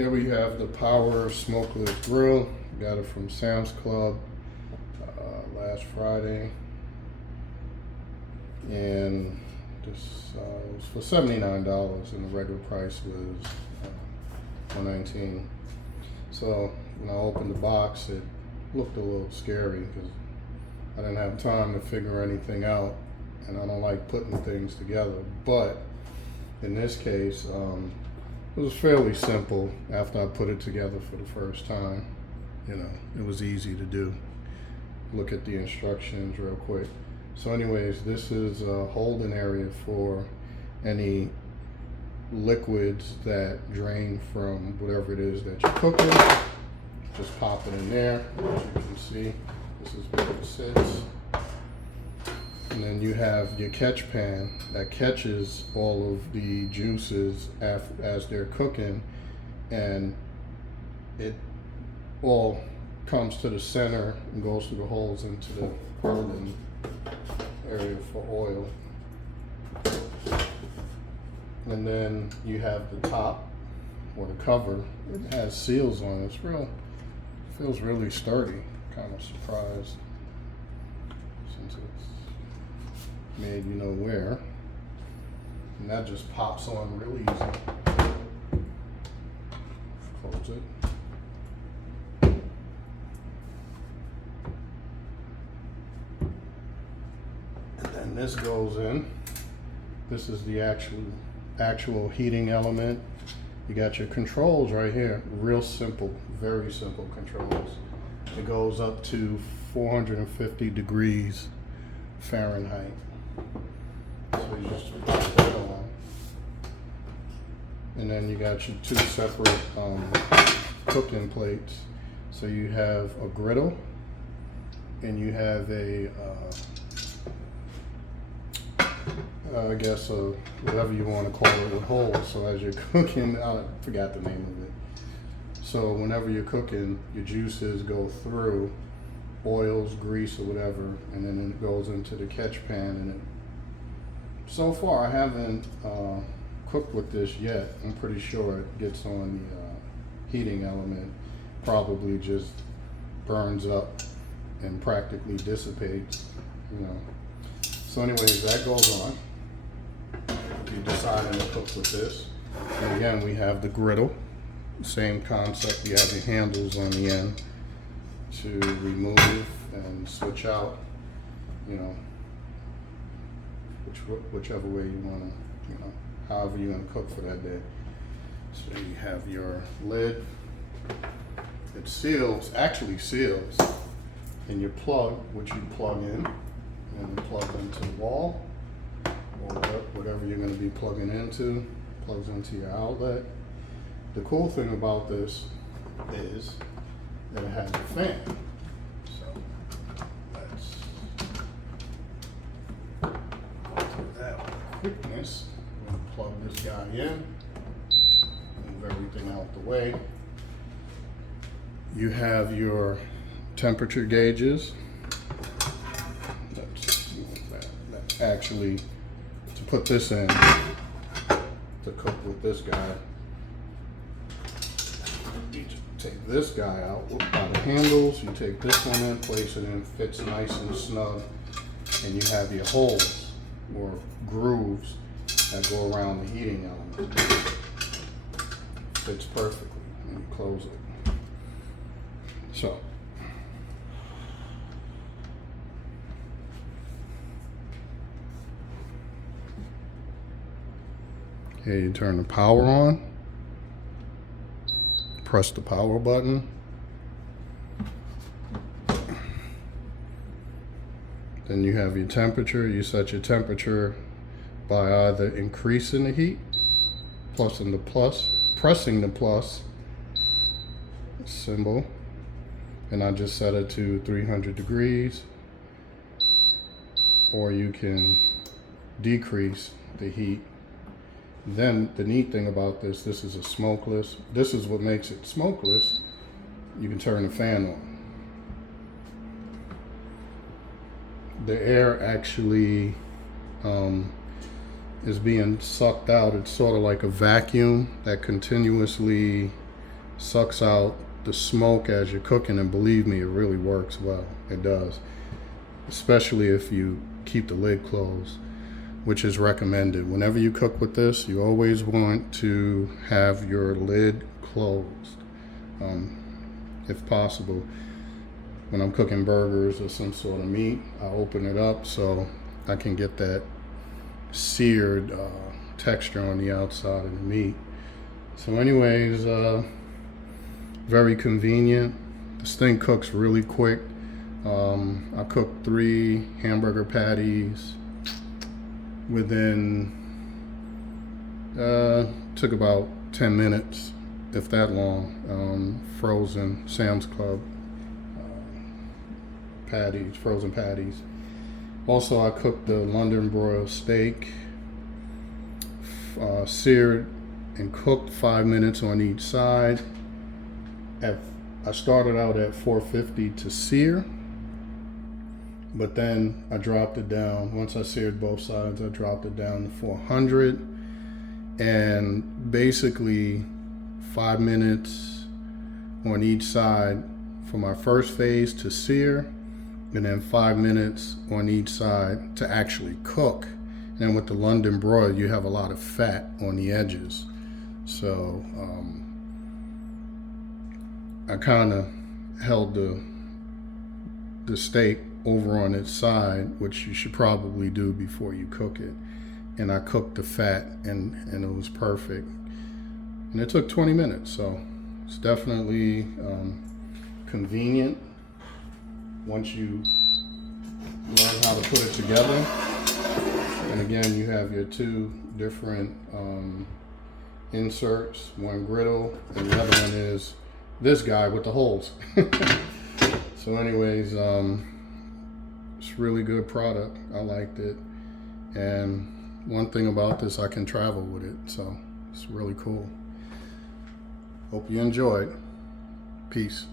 Here we have the Power Smokeless Grill. Got it from Sam's Club last Friday. And this was for $79 and the regular price was $119. So when I opened the box, it looked a little scary because I didn't have time to figure anything out, and I don't like putting things together. But in this case, it was fairly simple after I put it together for the first time. You know, it was easy to do. Look at the instructions real quick. So anyways, this is a holding area for any liquids that drain from whatever it is that you're cooking. Just pop it in there. As you can see, this is where it sits. And then you have your catch pan that catches all of the juices as they're cooking, and it all comes to the center and goes through the holes into the holding area for oil. And then you have the top or the cover. It has seals on it. Feels really sturdy. Kind of surprised since it's made you know where. And that just pops on real easy. Close it. And then this goes in. This is the actual heating element. You got your controls right here. Real simple, very simple controls. It goes up to 450 degrees Fahrenheit. So you just pop that on. And then you got your two separate cooking plates. So you have a griddle and you have a I guess whatever you want to call it with holes. So as you're cooking, I forgot the name of it. So whenever you're cooking, your juices go through oils, grease, or whatever, and then it goes into the catch pan. And so far, I haven't cooked with this yet. I'm pretty sure it gets on the heating element, probably just burns up and practically dissipates, you know. So anyways, that goes on. You deciding to cook with this. And again, we have the griddle. Same concept. You have your handles on the end to remove and switch out, you know, whichever way you want to, you know, however you want to cook for that day. So you have your lid. It seals, actually seals, and your plug, which you plug in and plug into the wall, or whatever you're going to be plugging into, plugs into your outlet. The cool thing about this is that it has a fan. So let's do that with quickness. I'm going to plug this guy in, move everything out the way. You have your temperature gauges. Let's move that. Actually, to put this in, to cook with this guy, you take this guy out by the handles, you take this one in, place it in, fits nice and snug, and you have your holes or grooves that go around the heating element. Fits perfectly when you close it. So, here you turn the power on, press the power button, then you have your temperature. You set your temperature by either increasing the heat, pressing the plus symbol, and I just set it to 300 degrees, or you can decrease the heat. Then the neat thing about this is a smokeless. This is what makes it smokeless. You can turn the fan on. The air actually is being sucked out. It's sort of like a vacuum that continuously sucks out the smoke as you're cooking, and believe me, it really works well. It does, especially if you keep the lid closed, which is recommended. Whenever you cook with this, you always want to have your lid closed, if possible. When I'm cooking burgers or some sort of meat, I open it up so I can get that seared texture on the outside of the meat. So anyways, very convenient. This thing cooks really quick. I cooked 3 hamburger patties within, took about 10 minutes, if that long. Frozen Sam's Club patties, frozen patties. Also, I cooked the London broiled steak, seared and cooked 5 minutes on each side. I started out at 450 to sear, but then I dropped it down. Once I seared both sides, I dropped it down to 400, and basically 5 minutes on each side for my first phase to sear, and then 5 minutes on each side to actually cook. And with the London broil, you have a lot of fat on the edges. So I kind of held the steak over on its side, which you should probably do before you cook it. And I cooked the fat, and it was perfect. And it took 20 minutes, so it's definitely convenient once you learn how to put it together. And again, you have your 2 different inserts, one griddle, and the other one is this guy with the holes. So anyways, it's really good product. I liked it. And one thing about this, I can travel with it, so it's really cool. Hope you enjoyed. Peace.